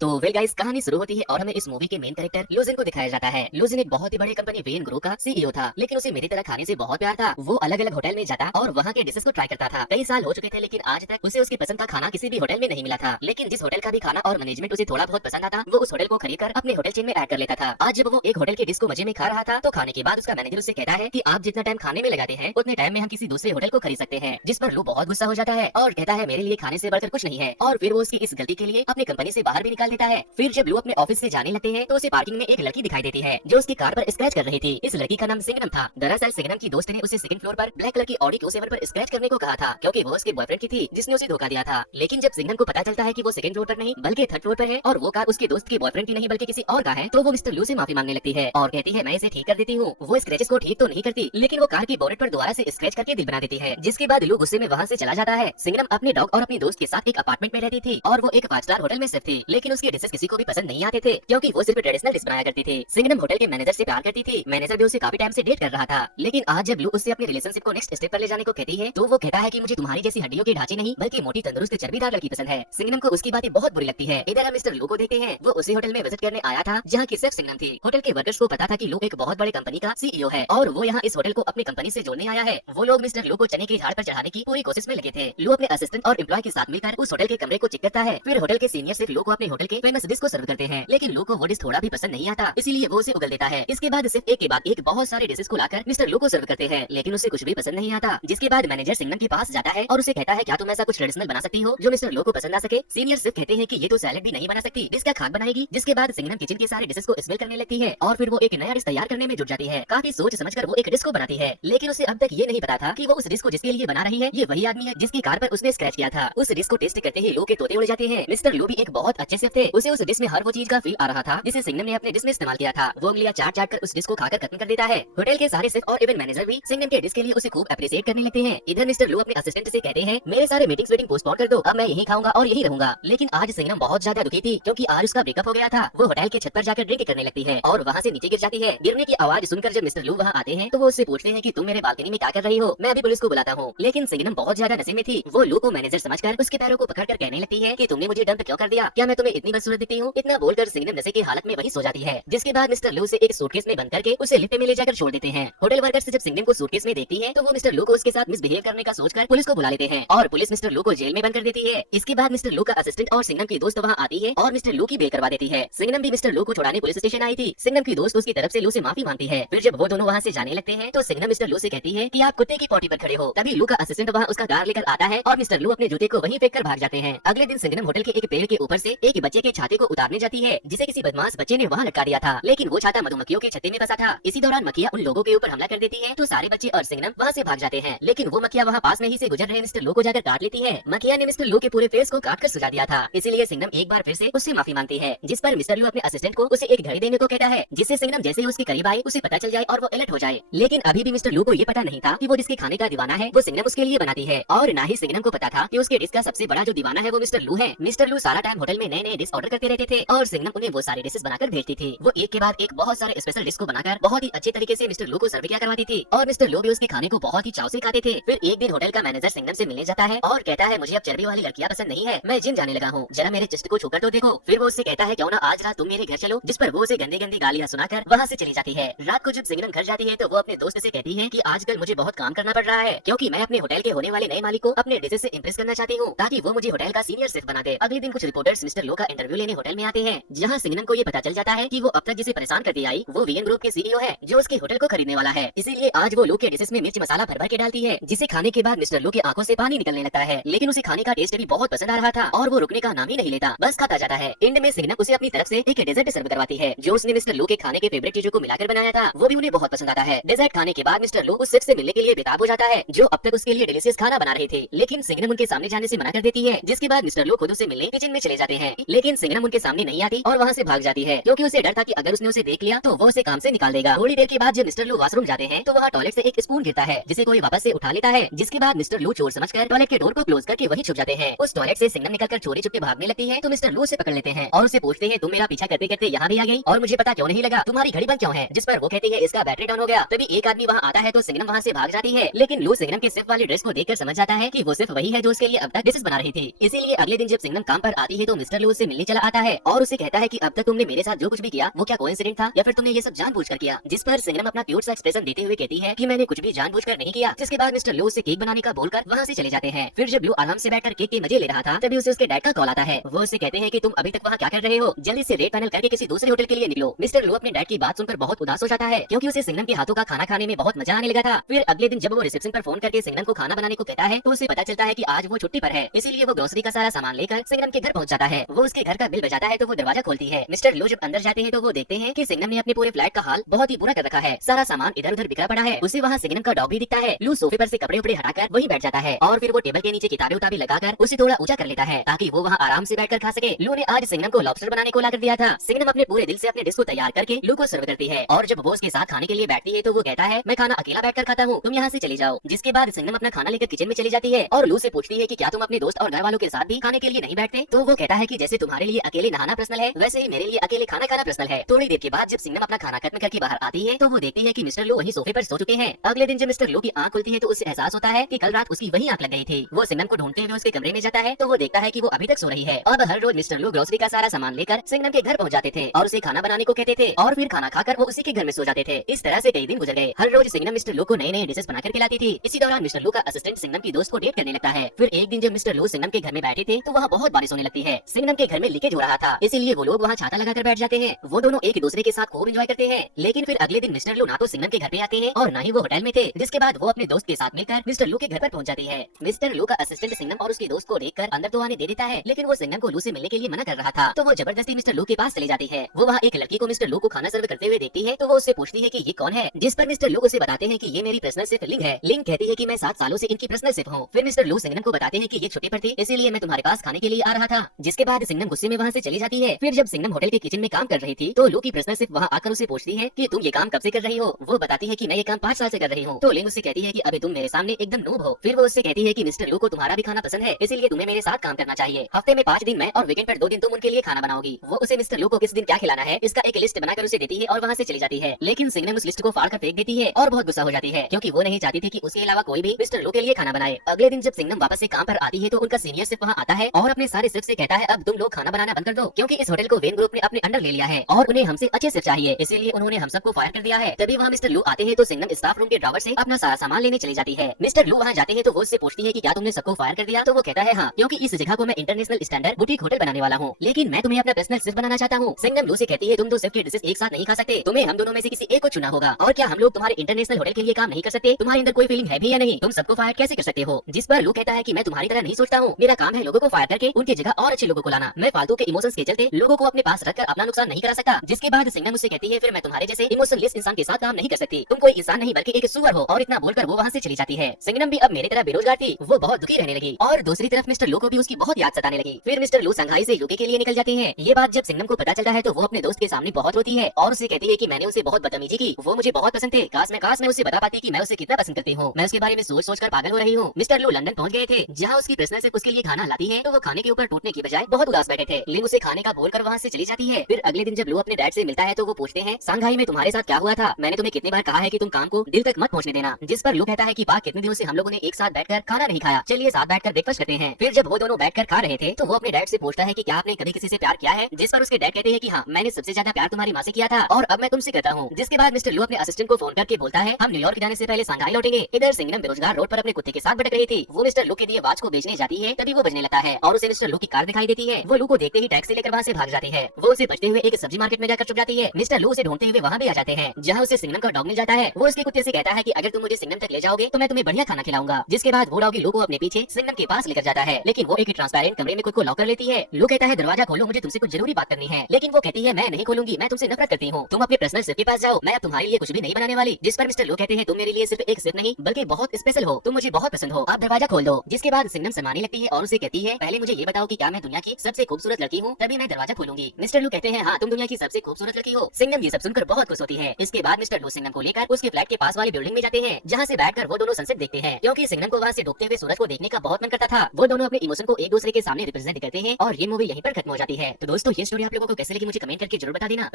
तो well guys, कहानी शुरू होती है और हमें इस मूवी के मेन कैरेक्टर लुजिन को दिखाया जाता है। लुजिन एक बहुत ही बड़ी कंपनी वेन ग्रुप का सीईओ था, लेकिन उसे मेरी तरह खाने से बहुत प्यार था। वो अलग अलग होटल में जाता और वहाँ के डिशेस को ट्राई करता था। कई साल हो चुके थे, लेकिन आज तक उसे उसकी पसंद का खाना किसी भी होटल में नहीं मिला था। लेकिन जिस होटल का भी खाना और मैनेजमेंट उसे थोड़ा बहुत पसंद आता, वो उस होटल को खरीद कर अपने होटल चेन में ऐड कर लेता था। आज जब वो एक होटल के डिश को मजे में खा रहा था, तो खाने के बाद उसका मैनेजर उसे कहता है कि आप जितना टाइम खाने में लगाते हैं, उतने टाइम में हम किसी दूसरे होटल को खरीद सकते हैं। जिस पर लू बहुत गुस्सा हो जाता है और कहता है मेरे लिए खाने से बढ़कर कुछ नहीं है, और फिर वो उसकी इस गलती के लिए अपनी कंपनी से बाहर भी निकाल देता है। फिर जब लू अपने ऑफिस से जाने लगते हैं, तो उसे पार्किंग में एक लड़की दिखाई देती है जो उसकी कार पर स्क्रैच कर रही थी। इस लड़की का नाम सिंगनम था। दरअसल सिंगनम की दोस्त ने उसे सेकंड फ्लोर पर ब्लैक कलर की ऑडी Q7 पर स्क्रैच करने को कहा था, क्योंकि वो उसके बॉयफ्रेंड की थी जिसने उसे धोखा दिया था। लेकिन जब सिंगनम को पता चलता है कि वो सेकंड फ्लोर पर नहीं बल्कि थर्ड फ्लोर पर है और वो कार उसके दोस्त के बॉयफ्रेंड की नहीं बल्कि किसी और का है, तो वो मिस्टर लू से माफी मांगने लगती है और कहती है मैं इसे ठीक कर देती हूँ। वो स्क्रैचेस को ठीक तो नहीं करती, लेकिन वो कार की बोनेट पर दोबारा से स्क्रैच करके दिल बना देती है, जिसके बाद लू गुस्से में वहाँ से चला जाता है। सिंगनम अपने डॉग और अपनी दोस्त के साथ एक अपार्टमेंट में रहती थी और वो एक 5 स्टार होटल में सिर्फ थी, लेकिन उसके डिशेस किसी को भी पसंद नहीं आते थे, क्योंकि वो सिर्फ ट्रेडिशनल डिश बनाया करती थी। सिंगनम होटल के मैनेजर से प्यार करती थी। मैनेजर भी उसे काफी टाइम से डेट कर रहा था, लेकिन आज जब लू उससे अपने रिलेशनशिप को नेक्स्ट स्टेप पर ले जाने को कहती है, तो वो कहता है कि मुझे तुम्हारी जैसी हड्डियों के ढांचे नहीं बल्कि मोटी तंदुरुस्त चर्बीदार लड़की पसंद है। सिंगनम को उसकी बातें बहुत बुरी लगती है। इधर हम मिस्टर लू को देखते हैं। वो उसी होटल में विजिट करने आया था जहाँ की सिर्फ सिंगनम थी। होटल के वर्कर्स को पता था कि लू एक बहुत बड़ी कंपनी का सीईओ है और वो यहाँ इस होटल को अपनी कंपनी से जोड़ने आया है। वो लोग मिस्टर लू को चने के झाड़ पर चढ़ाने की पूरी कोशिश में लगे थे। लू अपने असिस्टेंट और एम्प्लॉय के साथ मिलकर उस होटल के कमरे को चेक करता है। फिर होटल के सीनियर सिर्फ लू को अपने होटल के फेमस डिश को सर्व करते हैं, लेकिन लू को वो डिश थोड़ा भी पसंद नहीं आता, इसीलिए वो उसे उगल देता है। इसके बाद सिर्फ एक के बाद एक बहुत सारे डिशेस को लाकर मिस्टर लू को सर्व करते हैं, लेकिन उसे कुछ भी पसंद नहीं आता। जिसके बाद मैनेजर सिंगनम के पास जाता है और उसे कहता है क्या तुम ऐसा कुछ ट्रेडिशनल बना सकती हो जो मिस्टर लू को पसंद आ सके। सीनियर सिर्फ कहते हैं कि ये तो सैलेड भी नहीं बना सकती, डिश क्या खाक बनाएगी। जिसके बाद सिंगनम किचन के सारे डिशेस को स्मेल करने लगती है और फिर वो एक नया डिश तैयार करने में जुट जाती है। काफी सोच समझकर वो एक डिश को बनाती है, लेकिन उसे अब तक ये नहीं पता था कि वो उस डिश को जिसके लिए बना रही है ये वही आदमी है जिसकी कार पर उसने स्क्रैच किया था। उस डिश को टेस्ट करते ही लू के तोते उड़ जाते हैं। मिस्टर लू भी एक बहुत अच्छे शेफ थे। उसे उस डिश में हर वो चीज का फील आ रहा था जिसे सिंगनम ने अपने डिश में इस्तेमाल किया था। वो उंगलियां चाट चाट कर उस डिश को खाकर खत्म कर देता है। होटल के सारे शेफ और इवन मैनेजर भी सिंगनम के डिश के लिए उसे खूब अप्रिशिएट करने लगते हैं। इधर मिस्टर लू अपने असिस्टेंट से कहते हैं मेरे सारे मीटिंग्स वेटिंग पोस्टपोन कर दो, अब मैं यहीं खाऊंगा और यहीं रहूंगा। लेकिन आज सिंगनम बहुत ज्यादा दुखी थी, क्योंकि आज उसका ब्रेकअप हो गया था। वो होटल के छत पर जाकर ड्रिंक करने लगती है और वहाँ से नीचे गिर जाती है। गिरने की आवाज सुनकर जब मिस्टर लू वहाँ आते हैं, तो वो उससे पूछते हैं कि तुम मेरे बालकनी में क्या कर रही हो, मैं अभी पुलिस को बुलाता हूँ। लेकिन सिंगनम बहुत ज्यादा नशे में थी। वो लू को मैनेजर समझकर उसके पैरों को पकड़कर कहने लगती है कि तुमने मुझे डंप क्यों कर दिया, क्या मैं तुम्हें इतनी बदसूरत दिखती हूँ। इतना बोलकर सिंगनम नशे की हालत में वहीं सो जाती है। जिसके बाद मिस्टर लू से एक सूटकेस में बंद करके उसे लिफ्ट में ले जाकर छोड़ देते हैं। होटल वर्कर्स जब सिंगनम को सूटकेस में देखती है, तो वो मिस्टर लू को उसके साथ मिसबिहेव करने का सोचकर पुलिस को बुला लेते हैं और पुलिस मिस्टर लू को जेल में बंद कर देती है। इसके बाद मिस्टर लू का असिस्टेंट और सिंगनम की दोस्त वहाँ आती है और मिस्टर लू की बेल करवा देती है। सिंगनम भी मिस्टर लू को छुड़ाने पुलिस स्टेशन आई थी। सिंगनम की दोस्त उसकी तरफ से लू से माफी मांगती है। फिर जब वो दोनों वहाँ से जाने लगते हैं, तो सिंगनम मिस्टर लू से कहती है कि आप कुत्ते की पॉटी पर खड़े हो। तभी लू का असिस्टेंट वहाँ उसका कार लेकर आता है और मिस्टर लू अपने जूते को वहीं फेंक कर भाग जाते हैं। अगले दिन सिंगनम होटल के एक पेड़ के ऊपर से एक बच्चे के छाते को उतारने जाती है, जिसे किसी बदमाश बच्चे ने वहाँ लटका दिया था, लेकिन वो छाता मधुमक्खियों के छत्ते में फंसा था। इसी दौरान मक्खियाँ उन लोगों के ऊपर हमला कर देती है, तो सारे बच्चे और सिंगनम वहाँ से भाग जाते हैं। लेकिन वो मक्खियाँ वहाँ पास में ही से गुजर रहे मिस्टर लू को जाकर काट लेती है। मक्खियाँ ने मिस्टर लू के पूरे फेस को काट कर सुझा दिया था, इसीलिए सिंगनम एक बार फिर से उससे माफी मांगती है। जिस पर मिस्टर लू अपने असिस्टेंट को उसे एक घड़ी देने को कहता है, जिससे सिंगनम जैसे ही उसके करीब आए उसे पता चल जाए और वो अलर्ट हो जाए। लेकिन अभी भी मिस्टर लू को ये पता नहीं था कि वो जिसके खाने का दीवाना है वो सिंगनम उसके लिए बनाती है, और ना ही सिंगनम को पता था कि उसके डिश का सबसे बड़ा जो दीवाना है वो मिस्टर लू है। मिस्टर लू सारा टाइम होटल में नए नए डिश ऑर्डर करते रहते थे और सिंगनम उन्हें वो सारे डिशेस बनाकर भेजती थी। वो एक के बाद एक बहुत सारे स्पेशल डिश को बनाकर बहुत ही अच्छे तरीके से मिस्टर लू को सर्व किया करवाती थी और मिस्टर लू भी उसके खाने को बहुत ही चाव से खाते थे। फिर एक दिन होटल का मैनेजर सिंगनम से मिलने जाता है और कहता है मुझे अब चर्बी वाली लड़कियां पसंद नहीं है, मैं जिम जाने लगा हूँ, जरा मेरे चेस्ट को छूकर तो देखो। फिर वो उससे कहता है क्यों ना आज रात तुम मेरे घर चलो, जिस पर वो उसे गंदी गंदी गालियां सुनाकर वहाँ से चली जाती है। रात को जब सिंगनम घर जाती है, तो वो अपने दोस्त से कहती है कि आजकल मुझे बहुत काम करना पड़ रहा है, क्योंकि मैं अपने होटल के होने वाले नए मालिक को अपने डिशेस से इंप्रेस करना चाहती हूँ, ताकि वो मुझे होटल का सीनियर शेफ बना दे। अगले दिन कुछ रिपोर्टर्स मिस्टर लू का इंटरव्यू लेने होटल में आते हैं, जहाँ सिंगनम को ये पता चल जाता है कि वो अब तक जिसे परेशान करती आई वो वीएन ग्रुप के सीईओ है, जो उसके होटल को खरीदने वाला है। इसीलिए आज वो लू के डिशेस में मिर्च मसाला भर भर के डालती है, जिसे खाने के बाद मिस्टर लू की आंखों से पानी निकलने लगता है। लेकिन उसे खाने का टेस्ट भी बहुत पसंद आ रहा था और वो रुकने का नाम ही नहीं लेता, बस खाता जाता है। एंड में सिंगनम उसे अपनी तरफ से एक डेजर्ट सर्व करवाती है, जो उसने मिस्टर लू के खाने के फेवरेट चीजों को मिलाकर बनाया था। वो भी उन्हें बहुत पसंद आता है। डेजर्ट खाने के बाद मिस्टर लू उस शेफ से मिलने के लिए बेताब हो जाता है, जो अब तक उसके लिए डिलीशियस खाना बना रहे थे। लेकिन सिंगनम उनके सामने जाने से मना कर देती है, जिसके बाद मिस्टर लू खुद उसे मिलने किचन में चले जाते हैं। लेकिन सिंगनम उनके सामने नहीं आती और वहाँ से भाग जाती है, क्योंकि उसे डर था कि अगर उसने उसे देख लिया तो वो उसे काम से निकाल देगा। थोड़ी देर के बाद जब मिस्टर लू वॉशरूम जाते हैं तो वहाँ टॉयलेट से एक स्पून गिरता है, जिसे कोई वापस से उठा लेता है। जिसके बाद मिस्टर लू चोर समझकर टॉयलेट के डोर को क्लोज करके वहीं छुप जाते हैं। उस टॉयलेट से सिंगनम निकलकर चोरी चुपके भागने लगती है तो मिस्टर लू उसे पकड़ लेते हैं और उसे पूछते हैं, तुम मेरा पीछा करते करते यहाँ भी आ गई और मुझे पता क्यों नहीं लगा, तुम्हारी घड़ी बंद क्यों है? जिस पर वो कहती है, इसका बैटरी डाउन हो गया। तभी एक आदमी वहाँ आता है तो सिंगनम वहाँ से भाग जाती है, लेकिन लू सिंगनम के सिर्फ वाली ड्रेस को देखकर समझ जाता है कि वो सिर्फ वही है जो उसके लिए अब तक डिशेस बना रही थी। इसीलिए अगले दिन जब सिंगनम काम पर आती है तो मिस्टर लू उससे मिलने चला आता है और उसे कहता है कि अब तक तुमने मेरे साथ जो कुछ भी किया वो क्या कोइंसिडेंट था या फिर तुमने ये सब जानबूझकर किया? जिस पर सिंगनम अपना क्यूट सा एक्सप्रेशन देते हुए कहती है कि मैंने कुछ भी जानबूझकर नहीं किया। जिसके बाद मिस्टर लू उसे केक बनाने का बोलकर वहाँ से चले जाते हैं। फिर जब लू आराम से बैठकर केक के मजे ले रहा था तभी उसे उसके डैड का कॉल आता है। वो उससे कहते हैं कि तुम अभी तक वहाँ क्या कर रहे हो, जल्दी से रेट फाइनल करके किसी दूसरे होटल के लिए निकलो। मिस्टर लू अपने डैड की बात सुनकर बहुत उदास हो जाता है, क्योंकि उसे सिंगनम के हाथों का खाना खाने में बहुत मजा आने लगा था। फिर अगले दिन जब वो रिसेप्शन पर फोन करके सिंगनम को खाना बनाने को कहता है तो उसे पता चलता है कि आज वो छुट्टी पर है, इसीलिए वो ग्रोसरी का सारा सामान लेकर सिंगनम के घर पहुंच जाता है। वो उसके घर का बिल बजाता है तो वो दरवाजा खोलती है। मिस्टर लू जब अंदर जाते हैं तो वो देखते हैं कि सिंगनम ने अपने पूरे फ्लैट का हाल बहुत ही बुरा कर रखा है। सारा सामान इधर उधर बिखरा पड़ा है। उसे वहाँ सिंगनम का डॉग भी दिखता है। लू सोफे पर से कपड़े उपड़े हटाकर वहीं बैठ जाता है और फिर वो टेबल के नीचे किताबें उताबें लगाकर उसे थोड़ा ऊंचा कर लेता है ताकि वो वहाँ आराम से बैठकर खा सके। लू ने आज सिंगनम को लॉबस्टर बनाने को लाकर दिया था। सिंगनम अपने पूरे दिल से अपने डिश को तैयार करके लू को सर्व करती है और जब वो उसके साथ खाने के लिए बैठती है तो वो कहता है, मैं खाना अकेला बैठकर खाता हूँ, तुम यहाँ से चले जाओ। जिसके बाद सिंगनम अपना खाना लेकर किचन में चली जाती है और लू से पूछती है कि क्या तुम अपने दोस्त और घर वालों के साथ भी खाने के लिए नहीं बैठते? तो वो कहता है कि जैसे तुम्हारे लिए अकेले नहाना पर्सनल है वैसे ही मेरे लिए अकेले खाना खाना पर्सनल है। थोड़ी देर के बाद जब सिंगनम अपना खाना खत्म करके बाहर आती है तो वो देखती है कि मिस्टर लू वहीं सोफे पर सो चुके हैं। अगले दिन जब मिस्टर लू की आंख खुलती है तो उसे एहसास होता है कि कल रात उसकी वही आंख लग गई थी। वो सिंगनम को ढूंढते हुए उसके कमरे में जाता है तो वो देखता है कि वो अभी तक सो रही है। अब हर रोज मिस्टर लू ग्रोसरी का सारा सामान लेकर सिंगनम के घर पहुंच जाते थे और उसे खाना बनाने को कहते थे और फिर खाना खाकर वो उसी के घर में सो जाते थे। इस तरह से कई दिन गुजर गए। हर रोज सिंगनम मिस्टर लू को नए नए डिशेस बनाकर खिलाती थी। इसी दौरान मिस्टर लू का असिस्टेंट सिंगनम की दोस्त को डेट करने लगता है। फिर एक दिन जब मिस्टर लू सिंगनम के घर में बैठे थे तो वहाँ बहुत बारिश होने लगती है। सिंगनम के घर में लीकेज हो रहा था, इसीलिए वो लोग वहाँ छाता लगाकर बैठ जाते हैं। वो दोनों एक दूसरे के साथ खूब एंजॉय करते हैं। लेकिन फिर अगले दिन मिस्टर लू ना तो सिंगनम के घर पे आते हैं और न ही वो होटल में थे। जिसके बाद वो अपने दोस्त के साथ मिलकर मिस्टर लू के घर पर पहुंच जाती है। मिस्टर लू का असिस्टेंट सिंगनम और उसके दोस्त को देखकर अंदर तो आने दे देता है, लेकिन वो सिंगनम को लू से मिलने के लिए मना कर रहा था। तो वो जबरदस्ती मिस्टर लू के पास चली जाती है। वो वहाँ एक लड़की को मिस्टर लू को खाना सर्व करते हुए देखती है तो वो उससे पूछती है कि ये कौन है? जिस पर मिस्टर लू उसे बताते हैं कि ये मेरी पर्सनल सिर्फ लिंक है। लिंक कहती है कि मैं 7 सालों से इनकी पर्सनल सिर्फ हूँ। फिर मिस्टर लू सिंगनम को बताते हैं कि ये छुट्टी पर थी, इसीलिए मैं तुम्हारे पास खाने के लिए आ रहा था। जिसके बाद सिंगनम गुस्से में वहाँ से चली जाती है। फिर जब सिंगनम होटल के किचन में काम कर रही थी तो लू की पर्सनल सिर्फ वहाँ आकर उसे पूछती है कि तुम ये काम कब से कर रही हो? वो बताती है कि मैं ये काम 5 साल से कर रही हूँ। तो लिंक उससे कहती है कि अभी तुम मेरे सामने एकदम नूब हो। फिर वो उससे कहती है कि मिस्टर लू को तुम्हारा भी खाना पसंद है, इसीलिए तुम्हें मेरे साथ काम करना चाहिए। हफ्ते में 5 दिन मैं और वीकेंड पर 2 दिन तुम उनके लिए खाना बनाओगी। वो उसे मिस्टर लू को किस दिन क्या खिलाना है इसका एक लिस्ट बनाकर उसे देती है और वहाँ से चली जाती है। लेकिन सिंगनम उस लिस्ट को फाड़ कर फेंक देती है और बहुत गुस्सा हो जाती है, क्योंकि वो नहीं चाहती थी कि उसके अलावा कोई भी मिस्टर लू के लिए खाना बनाए। अगले दिन जब सिंगनम वापस से काम पर आती है तो उनका सीनियर सिर्फ वहाँ आता है और अपने सारे सिर्फ से कहता है, अब तुम लोग खाना बनाना बंद कर दो, क्योंकि इस होटल को वेन ग्रुप ने अपने अंडर ले लिया है और उन्हें हमसे अच्छे सिर्फ चाहिए, इसीलिए उन्होंने हम सबको फायर कर दिया है। तभी वहाँ मिस्टर लू आते हैं तो सिंगनम स्टाफ रूम के ड्रॉवर से अपना सारा सामान लेने चली जाती है। मिस्टर लू वहाँ जाते हैं तो वो उससे पूछती है कि क्या तुमने सबको फायर कर दिया? तो वो कहता है हाँ, क्योंकि इस जगह को मैं इंटरनेशनल स्टैंडर्ड बुटीक होटल बनाने वाला हूँ, लेकिन मैं तुम्हें अपना पर्सनल सिर्फ बनाना चाहता हूँ। सिंगनम लू से कहती है, तुम तो सबके डिशेस एक साथ नहीं खा सकते, तुम्हें हम दोनों में से किसी एक को चुना होगा। और क्या हम लोग तुम्हारे इंटरनेशनल होटल के लिए काम नहीं कर सकते? तुम्हारे अंदर कोई फीलिंग है भी या नहीं? तुम सबको फायर कैसे कर सकते हो? जिस पर लू कहता है कि मैं तुम्हारी तरह नहीं सोचता हूँ, मेरा काम है लोगों को फायर करके उनकी जगह और अच्छे लोगों को लाना। मैं फालतू के इमोशंस के चलते लोगों को अपने पास रखकर अपना नुकसान नहीं करा सकता। जिसके बाद सिंगनम मुझसे कहती है, फिर मैं तुम्हारे जैसे इमोशनलेस इंसान के साथ काम नहीं कर सकती, तुम कोई इंसान नहीं बल्कि एक सुअर हो। और इतना बोलकर वो वहाँ से चली जाती है। सिंगनम भी अब मेरी तरह बेरोजगार थी, वो बहुत दुखी रहने लगी और दूसरी तरफ मिस्टर लू को भी उसकी बहुत याद सताने लगी। फिर मिस्टर लू संघाई से यूके के लिए निकल जाते हैं। ये बात जब सिंगनम को पता चलता है तो वो अपने दोस्त के सामने बहुत रोती है और उसे कहती है कि मैंने उसे बहुत बदतमीजी की, वो मुझे बहुत पसंद थे, काश मैं उसे बता पाती कि मैं उसे कितना पसंद करती हूँ। मैं उसके बारे में सोच कर पागल हो रही हूँ। मिस्टर लू लंदन पहुँच गए थे, जहाँ उसकी पर्सनल से उसके लिए खाना लाती है तो वो खाने के ऊपर टूटने की बजाय बहुत उदास बैठे थे। लिंग उसे खाने का बोलकर वहाँ से चली जाती है। फिर अगले दिन जब लू अपने डैड से मिलता है तो वो पूछते हैं, संघाई में तुम्हारे साथ क्या हुआ था? मैंने तुम्हें कितनी बार कहा है कि तुम काम को दिल तक मत पहुँचने देना। जिस पर लू कहता है कि पाक कितने दिनों से हम लोगों ने एक साथ बैठकर खाना नहीं खाया, चलिए साथ बैठकर ब्रेकफास्ट करते हैं। फिर जब वो दोनों बैठकर खा रहे थे तो वो अपने डैड से पूछता है कि क्या आपने कभी किसी से प्यार किया है? जिस पर उसके डैड कहते हैं कि हाँ, मैंने सबसे ज्यादा प्यार तुम्हारी माँ से किया था और अब मैं तुमसे करता हूँ। जिसके बाद मिस्टर लू अपने असिस्टेंट को फोन करके बोलता है, हम न्यूयॉर्क जाने से पहले संघाई लौटेंगे। इधर सिंगनम बेरोजगार रोड पर अपने कुत्ते के साथ भटक रही थी। वो मिस्टर लू के लिए वॉच को बेचने जाती है, तभी वो बजने लगता है और उसे मिस्टर लू की कार दिखाई देती है। वो लू को देखते ही टैक्सी लेकर वहाँ से भाग जाती है। वो उसे बचते हुए एक सब्जी मार्केट में जाकर छुप जाती है। मिस्टर लू उसे ढूंढते हुए वहाँ भी आ जाते हैं, जहाँ उसे सिंगनम का डॉग मिल जाता है। वो उसके कुत्ते से कहता है कि अगर तुम मुझे सिंगनम तक ले जाओगे तो मैं तुम्हें बढ़िया खाना खिलाऊंगा। जिसके बाद वो डॉगी लू को अपने पीछे सिंगनम के पास लेकर जाता है, लेकिन वो एक ट्रांसपेरेंट कमरे में खुद को लॉक कर लेती है। लू कहता है, दरवाजा खोलो, मुझे तुमसे कुछ जरूरी बात करनी है। लेकिन वो कहती है, मैं नहीं खोलूंगी, मैं तुमसे नफरत करती हूँ, तुम अपने पर्सनल शेफ के पास जाओ, मैं अब तुम्हारे लिए कुछ भी नहीं बनाने वाली। जिस पर मिस्टर लू कहते हैं, तुम मेरे लिए सिर्फ एक शेफ नहीं बल्कि बहुत स्पेशल हो, तुम मुझे बहुत पसंद हो, आप दरवाजा खोल दो। जिसके बाद सिंगनम शर्माने लगती है और उसे कहती है, पहले मुझे ये बताओ कि क्या मैं दुनिया की सबसे खूबसूरत खूबसूरत लड़की हूँ तभी मैं दरवाजा खोलूंगी। मिस्टर लू कहते हैं हाँ तुम दुनिया की सबसे खूबसूरत लड़की हो। सिंघम ये सब सुनकर बहुत खुश होती है। इसके बाद मिस्टर लू सिंघम को लेकर उसके फ्लैट के पास वाली बिल्डिंग में जाते हैं, जहाँ से बैठकर वो दोनों सनसेट देखते हैं, क्योंकि सिंघम को वहाँ से डूबते हुए सूरज को देखने का बहुत मन करता था। वो दोनों अपने इमोशन को एक दूसरे के सामने रिप्रेजेंट करते हैं और ये मूवी यहीं पर खत्म हो जाती है। तो दोस्तों ये स्टोरी आप लोगों को कैसे लगी मुझे कमेंट करके जरूर बता देना।